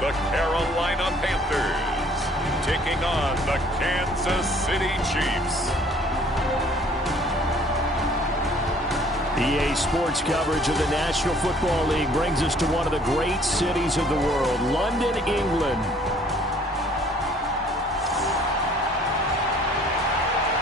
the Carolina Panthers, taking on the Kansas City Chiefs. EA Sports coverage of the National Football League brings us to one of the great cities of the world, London, England.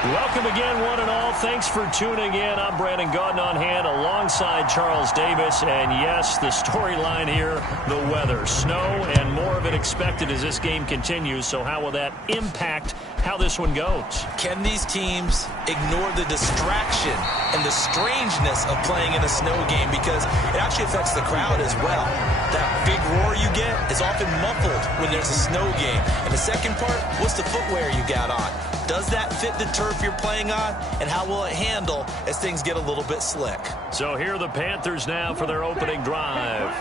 Welcome again, one and all. Thanks for tuning in. I'm Brandon Gaudin on hand alongside Charles Davis. And yes, the storyline here, the weather. Snow and more of it expected as this game continues. So how will that impact how this one goes? Can these teams ignore the distraction and the strangeness of playing in a snow game? Because it actually affects the crowd as well. That big roar you get is often muffled when there's a snow game. And the second part, what's the footwear you got on? Does that fit the turf you're playing on? And how will it handle as things get a little bit slick? So here are the Panthers now for their opening drive.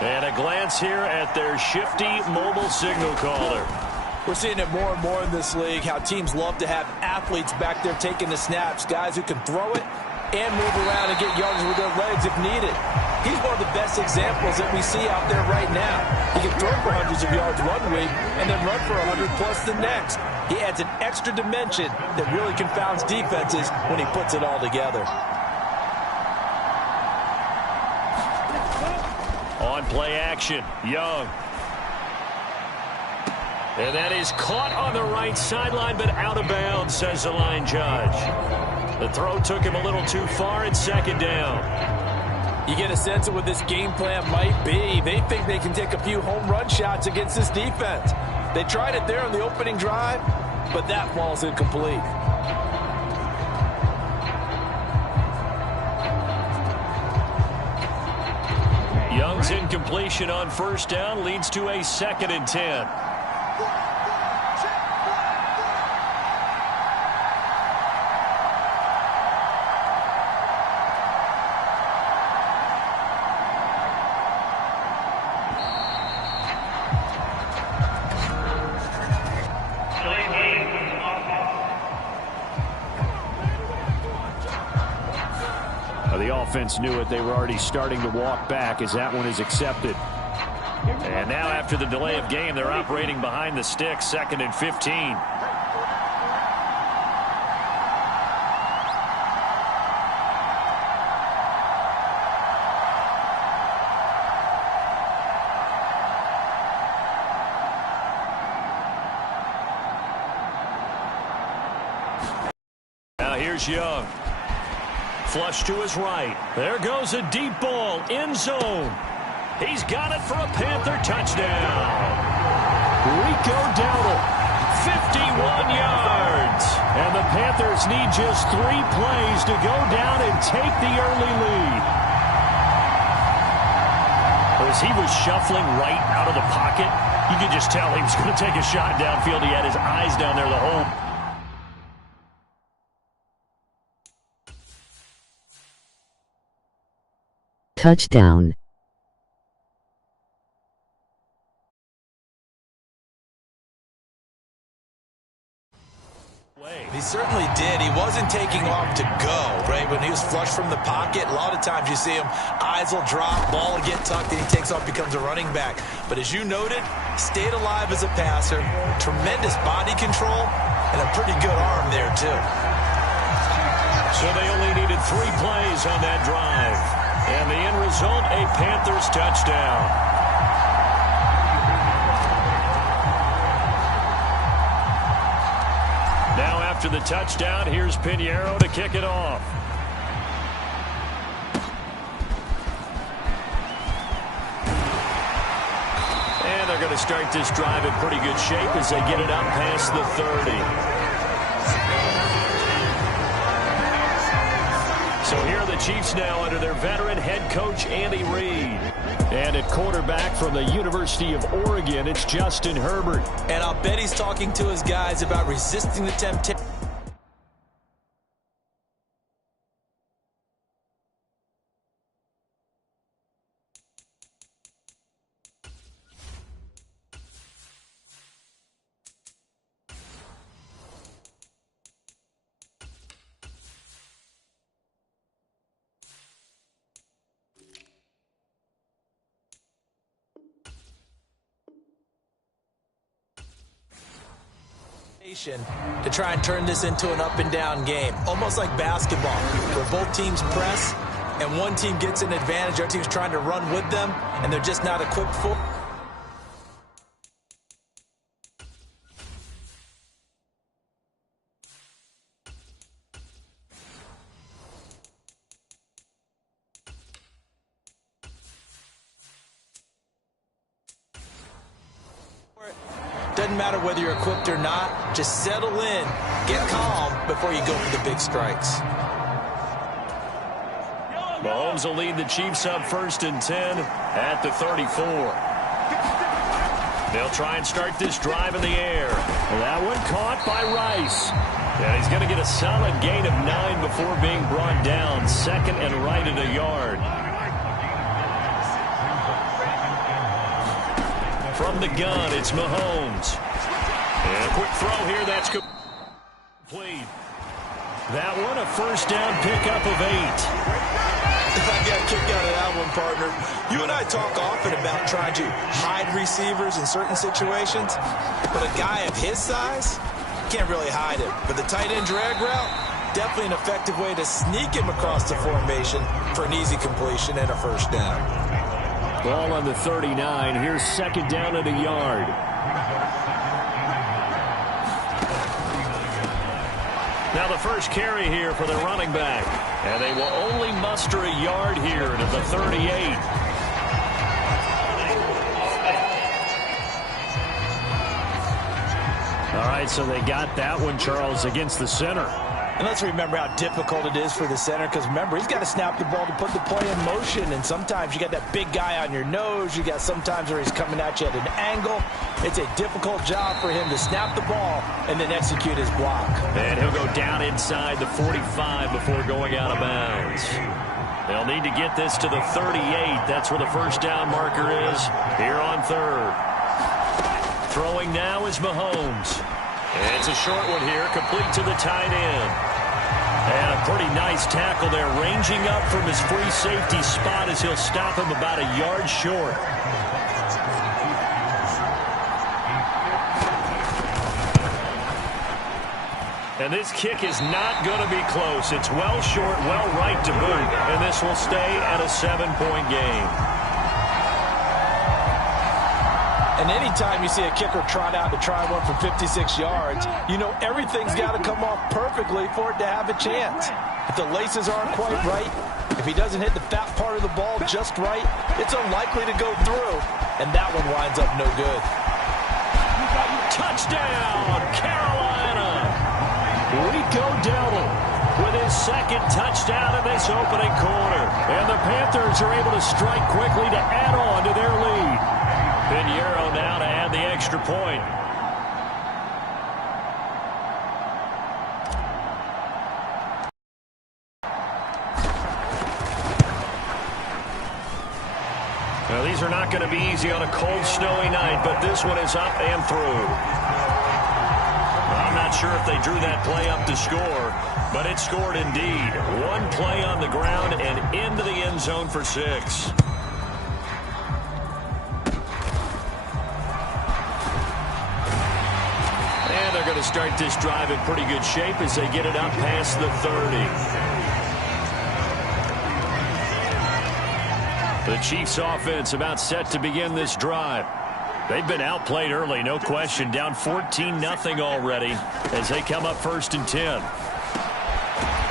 And a glance here at their shifty mobile signal caller. We're seeing it more and more in this league, how teams love to have athletes back there taking the snaps, guys who can throw it and move around and get yards with their legs if needed. He's one of the best examples that we see out there right now. He can throw for hundreds of yards one week and then run for 100 plus the next. He adds an extra dimension that really confounds defenses when he puts it all together. On play action, Young. And that is caught on the right sideline, but out of bounds, says the line judge. The throw took him a little too far. It's second down. You get a sense of what this game plan might be. They think they can take a few home run shots against this defense. They tried it there on the opening drive, but that falls incomplete. Young's incompletion on first down leads to a 2nd and 10. The offense knew it. They were already starting to walk back as that one is accepted. And now after the delay of game, they're operating behind the sticks, 2nd and 15. Now here's Young. Flush to his right. There goes a deep ball. End zone. He's got it for a Panther touchdown. Rico Dowdle, 51 yards. And the Panthers need just 3 plays to go down and take the early lead. As he was shuffling right out of the pocket, you could just tell he was going to take a shot downfield. He had his eyes down there the whole touchdown. He certainly did. He wasn't taking off to go, right? When he was flushed from the pocket, a lot of times you see him, eyes will drop, ball will get tucked, and he takes off, becomes a running back. But as you noted, stayed alive as a passer, tremendous body control, and a pretty good arm there, too. So they only needed 3 plays on that drive. And the end result, a Panthers touchdown. Now after the touchdown, here's Pinheiro to kick it off. And they're going to start this drive in pretty good shape as they get it up past the 30. So here are the Chiefs now under their veteran head coach, Andy Reid. And at quarterback from the University of Oregon, it's Justin Herbert. And I'll bet he's talking to his guys about resisting the temptation. To try and turn this into an up-and-down game, almost like basketball, where both teams press and one team gets an advantage, our team's trying to run with them, and they're just not equipped for it. Doesn't matter whether you're equipped or not, just settle in, get calm before you go for the big strikes. Mahomes will lead the Chiefs up 1st and 10 at the 34. They'll try and start this drive in the air. That one caught by Rice. And he's going to get a solid gain of 9 before being brought down. 2nd and right at a yard. From the gun, it's Mahomes. And a quick throw here, that's complete. That one, a 1st down pickup of 8. I got a kick out of that one, partner. You and I talk often about trying to hide receivers in certain situations, but a guy of his size can't really hide him. But the tight end drag route, definitely an effective way to sneak him across the formation for an easy completion and a 1st down. Ball on the 39. Here's 2nd down at a yard. Now the first carry here for the running back. And they will only muster a yard here to the 38. All right, so they got that one, Charles, against the center. And let's remember how difficult it is for the center, because remember, he's got to snap the ball to put the play in motion, and sometimes you got that big guy on your nose. You got sometimes where he's coming at you at an angle. It's a difficult job for him to snap the ball and then execute his block. And he'll go down inside the 45 before going out of bounds. They'll need to get this to the 38. That's where the 1st down marker is here on 3rd. Throwing now is Mahomes. And it's a short one here, complete to the tight end. And a pretty nice tackle there, ranging up from his free safety spot as he'll stop him about a yard short. And this kick is not going to be close. It's well short, well right to boot. And this will stay at a 7-point game. And anytime you see a kicker trot out to try one for 56 yards, you know everything's got to come off perfectly for it to have a chance. If the laces aren't quite right, if he doesn't hit the fat part of the ball just right, it's unlikely to go through. And that one winds up no good. Touchdown, Carolina! 𝙼𝚊𝚛𝚕𝚎 with his 2nd touchdown in this opening quarter. And the Panthers are able to strike quickly to add on to their lead. 𝚕𝚎 now to add the extra point. Now, these are not going to be easy on a cold, snowy night, but this one is up and through. I'm not sure if they drew that play up to score, but it scored indeed. One play on the ground and into the end zone for 6. They're going to start this drive in pretty good shape as they get it up past the 30. The Chiefs offense about set to begin this drive. They've been outplayed early, no question. Down 14-0 already as they come up 1st and 10.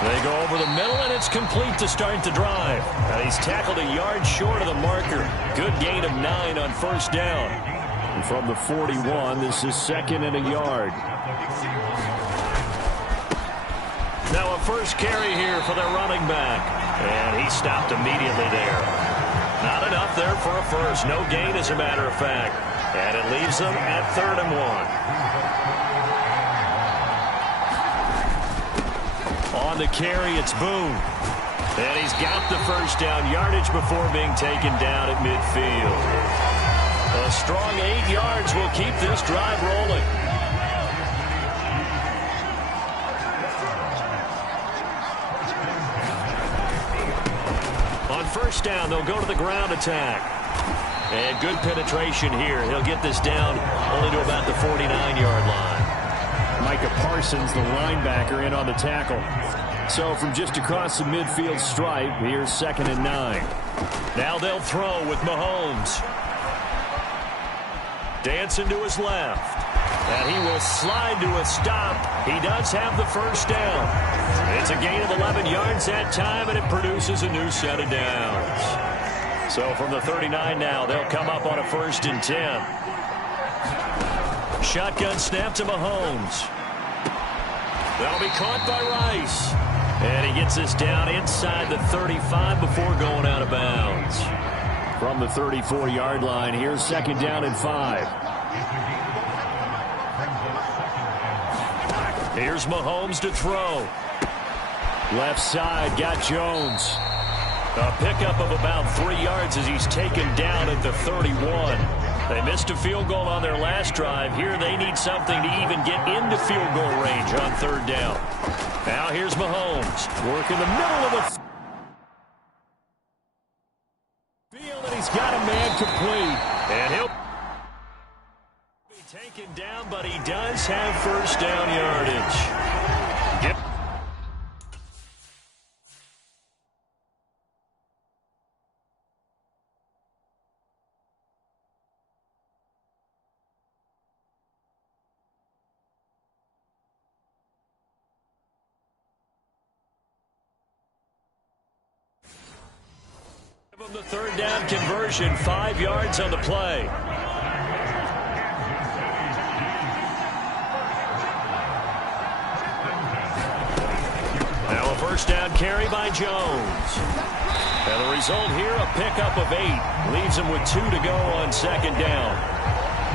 They go over the middle, and it's complete to start the drive. Now he's tackled a yard short of the marker. Good gain of 9 on 1st down. And from the 41, this is 2nd and a yard. Now a first carry here for their running back. And he stopped immediately there. Not enough there for a first. No gain, as a matter of fact. And it leaves them at 3rd and 1. On the carry, it's Boone. And he's got the 1st down yardage before being taken down at midfield. A strong 8 yards will keep this drive rolling. On 1st down, they'll go to the ground attack. And good penetration here. He'll get this down only to about the 49-yard line. Micah Parsons, the linebacker, in on the tackle. So from just across the midfield stripe, here's 2nd and 9. Now they'll throw with Mahomes. Dancing to his left. And he will slide to a stop. He does have the first down. It's a gain of 11 yards that time, and it produces a new set of downs. So from the 39 now, they'll come up on a 1st and 10. Shotgun snap to Mahomes. That'll be caught by Rice. And he gets us down inside the 35 before going out of bounds. From the 34-yard line, here's 2nd down and 5. Here's Mahomes to throw. Left side, got Jones. A pickup of about 3 yards as he's taken down at the 31. They missed a field goal on their last drive. Here they need something to even get into field goal range on 3rd down. Now here's Mahomes. Work in the middle of the field, and he's got a man complete. And he'll be taken down, but he does have 1st down yardage. The 3rd down conversion, 5 yards on the play. Now a 1st down carry by Jones. And the result here, a pickup of 8. Leaves him with 2 to go on 2nd down.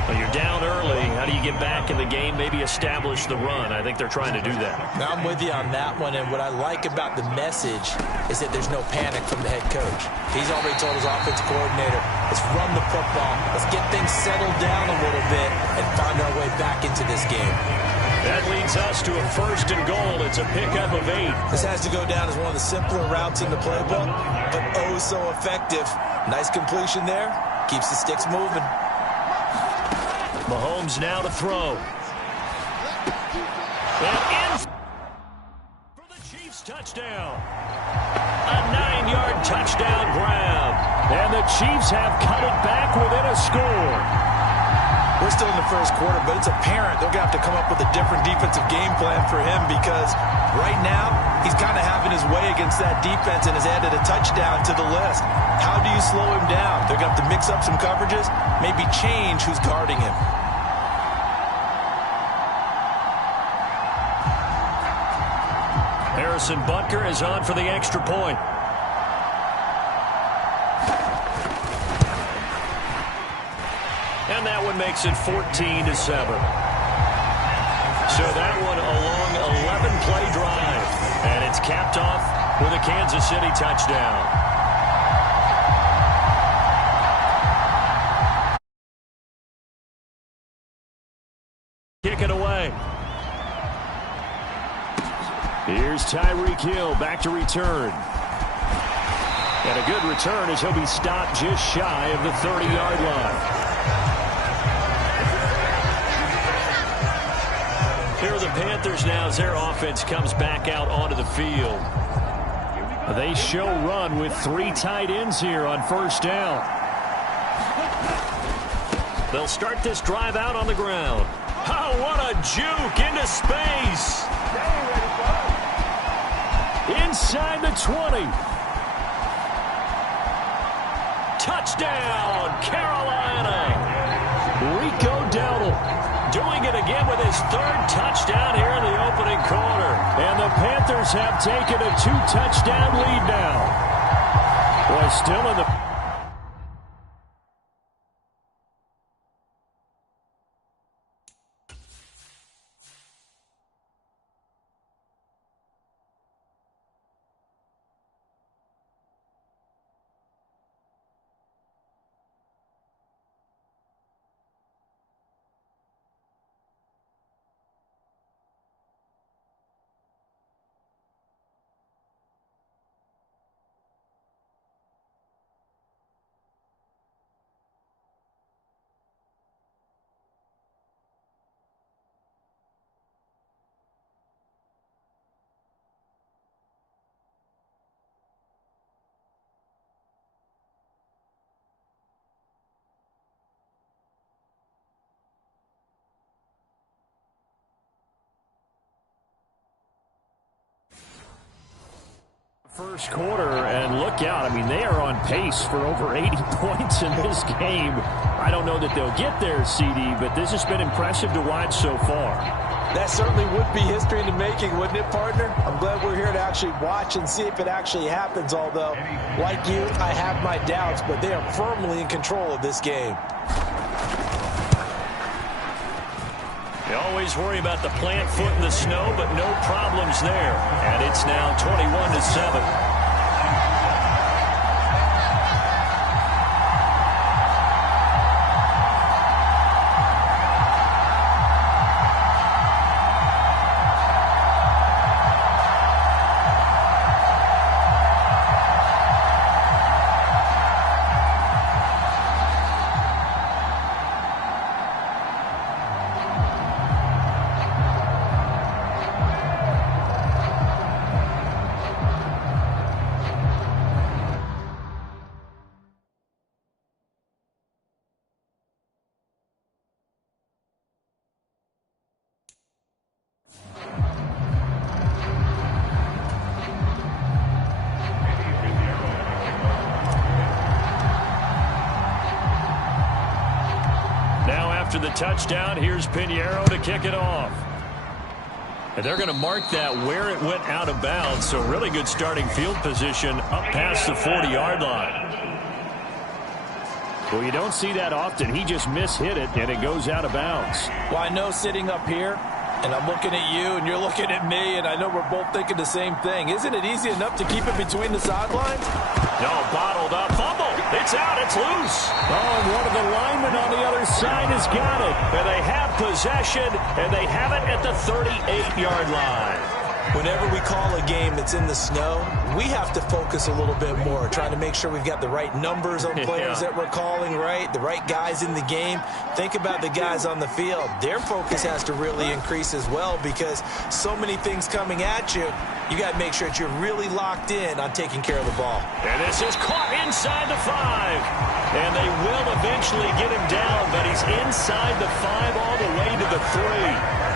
Well, you're down early. How do you get back in the game? Maybe establish the run. I think they're trying to do that. Now, I'm with you on that one, and what I like about the message is that there's no panic from the head coach. He's already told his offensive coordinator, let's run the football, let's get things settled down a little bit, and find our way back into this game. That leads us to a 1st and goal. It's a pickup of 8. This has to go down as one of the simpler routes in the playbook, but oh so effective. Nice completion there. Keeps the sticks moving. Mahomes now to throw. And in for the Chiefs touchdown. A 9-yard touchdown grab. And the Chiefs have cut it back within a score. We're still in the 1st quarter, but it's apparent they're going to have to come up with a different defensive game plan for him because right now he's kind of having his way against that defense and has added a touchdown to the list. How do you slow him down? They're going to have to mix up some coverages, maybe change who's guarding him. Harrison Butker is on for the extra point. And that one makes it 14-7. So that one a long 11-play drive. And it's capped off with a Kansas City touchdown. Kick it away. Here's Tyreek Hill back to return. And a good return as he'll be stopped just shy of the 30-yard line. Here are the Panthers now as their offense comes back out onto the field. They show run with 3 tight ends here on 1st down. They'll start this drive out on the ground. Oh, what a juke into space. Inside the 20. Touchdown, Carolina. Rico Dowdle doing it again with his 3rd touchdown here in the opening quarter. And the Panthers have taken a 2-touchdown lead now. Boy, still in the... First quarter, and look out. I mean, they are on pace for over 80 points in this game. I don't know that they'll get there, CD, but this has been impressive to watch so far. That certainly would be history in the making, wouldn't it, partner? I'm glad we're here to actually watch and see if it actually happens, although, like you, I have my doubts, but they are firmly in control of this game. You always worry about the plant foot in the snow, but no problems there. And it's now 21-7. After the touchdown, here's 𝚽𝚎𝚅 to kick it off. And they're going to mark that where it went out of bounds, so really good starting field position up past the 40-yard line. Well, you don't see that often. He just mishit it, and it goes out of bounds. Well, I know sitting up here, and I'm looking at you, and you're looking at me, and I know we're both thinking the same thing. Isn't it easy enough to keep it between the sidelines? No, bottled up. Fumble. It's out. It's loose. Oh, and one of the linemen on the other side has got it. And they have possession, and they have it at the 38-yard line. Whenever we call a game that's in the snow, we have to focus a little bit more, trying to make sure we've got the right numbers on players that we're calling, right? The right guys in the game. Think about the guys on the field. Their focus has to really increase as well because so many things coming at you. You got to make sure that you're really locked in on taking care of the ball. And this is caught inside the 5. And they will eventually get him down, but he's inside the 5 all the way to the 3.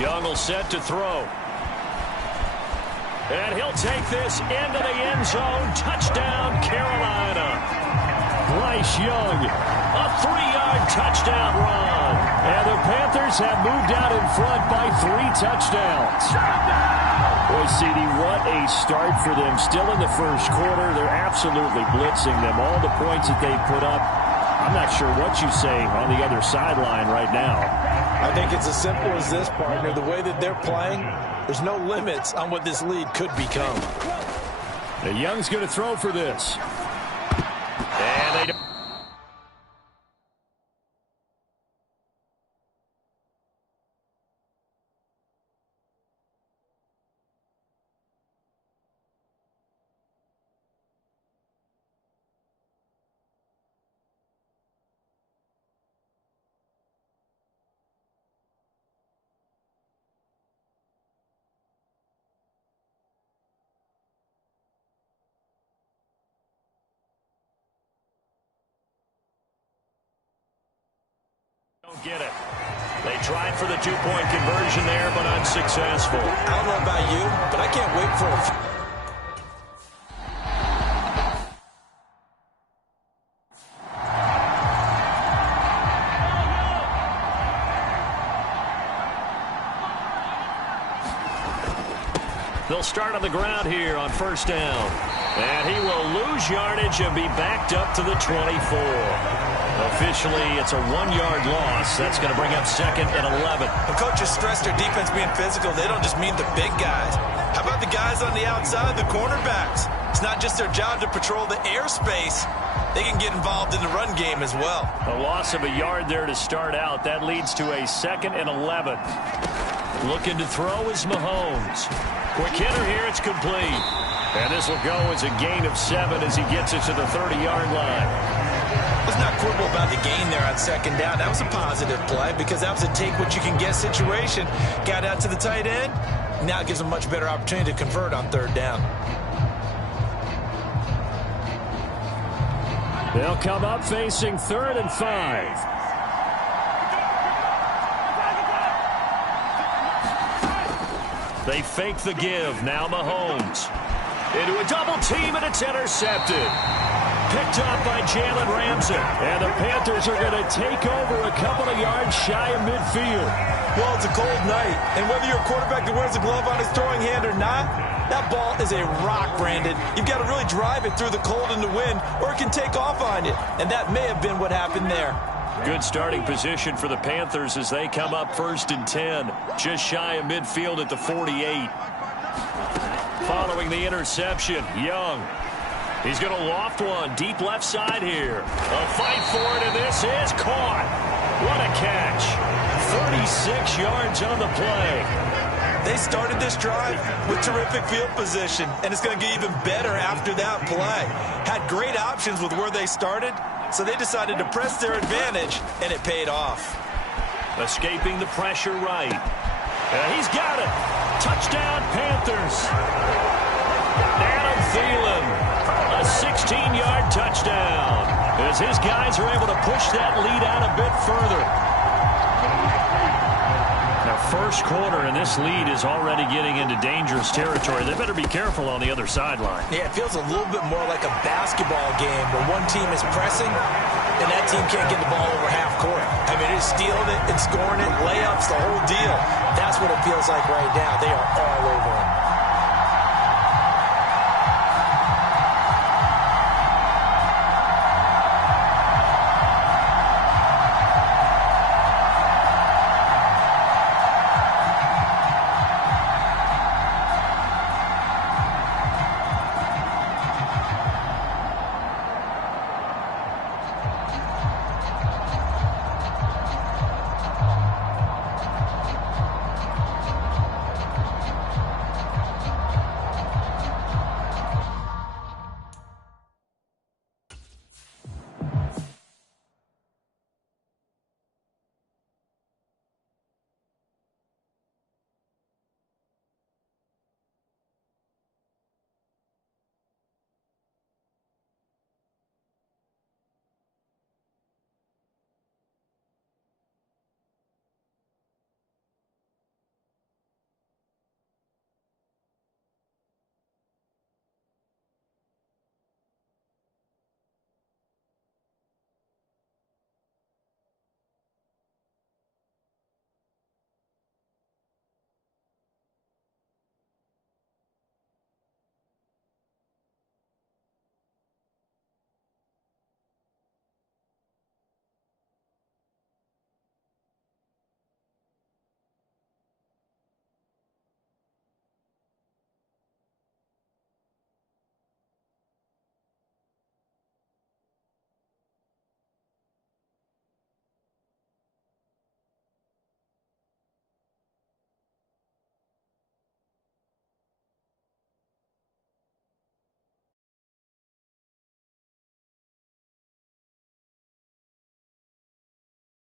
Young will set to throw. And he'll take this into the end zone. Touchdown, Carolina. Bryce Young, a 3-yard touchdown run. And the Panthers have moved out in front by 3 touchdowns. Boy, CD, what a start for them. Still in the first quarter. They're absolutely blitzing them. All the points that they put up. I'm not sure what you say on the other sideline right now. I think it's as simple as this, partner. The way that they're playing, there's no limits on what this lead could become. And Young's going to throw for this. And they don't. Don't get it. They tried for the 2-point conversion there, but unsuccessful. I don't know about you, but I can't wait for a They'll start on the ground here on first down. And he will lose yardage and be backed up to the 24. Officially, it's a 1-yard loss. That's going to bring up 2nd and 11. The coaches stress their defense being physical. They don't just mean the big guys. How about the guys on the outside, the cornerbacks? It's not just their job to patrol the airspace. They can get involved in the run game as well. A loss of a yard there to start out. That leads to a 2nd and 11. Looking to throw is Mahomes. Quick hitter here. It's complete. And this will go as a gain of 7 as he gets it to the 30-yard line. Let's not quibble about the gain there on 2nd down. That was a positive play because that was a take-what-you-can-get situation. Got out to the tight end. Now it gives them a much better opportunity to convert on 3rd down. They'll come up facing 3rd and 5. They fake the give. Now Mahomes. Into a double team, and it's intercepted. Picked up by Jalen Ramsey. And the Panthers are going to take over a couple of yards shy of midfield. Well, it's a cold night, and whether you're a quarterback that wears a glove on his throwing hand or not, that ball is a rock, Brandon. You've got to really drive it through the cold and the wind, or it can take off on you. And that may have been what happened there. Good starting position for the Panthers as they come up 1st and 10. Just shy of midfield at the 48. Following the interception, Young. He's going to loft one deep left side here. A fight for it, and this is caught. What a catch. 36 yards on the play. They started this drive with terrific field position, and it's going to get even better after that play. Had great options with where they started, so they decided to press their advantage, and it paid off. Escaping the pressure right. He's got it. Touchdown, Panthers. Adam Thielen, a 16-yard touchdown, as his guys are able to push that lead out a bit further. Now, first quarter, and this lead is already getting into dangerous territory. They better be careful on the other sideline. Yeah, it feels a little bit more like a basketball game where one team is pressing and that team can't get the ball over half court. I mean, it's stealing it and scoring it, layups, the whole deal. That's what it feels like right now. They are all over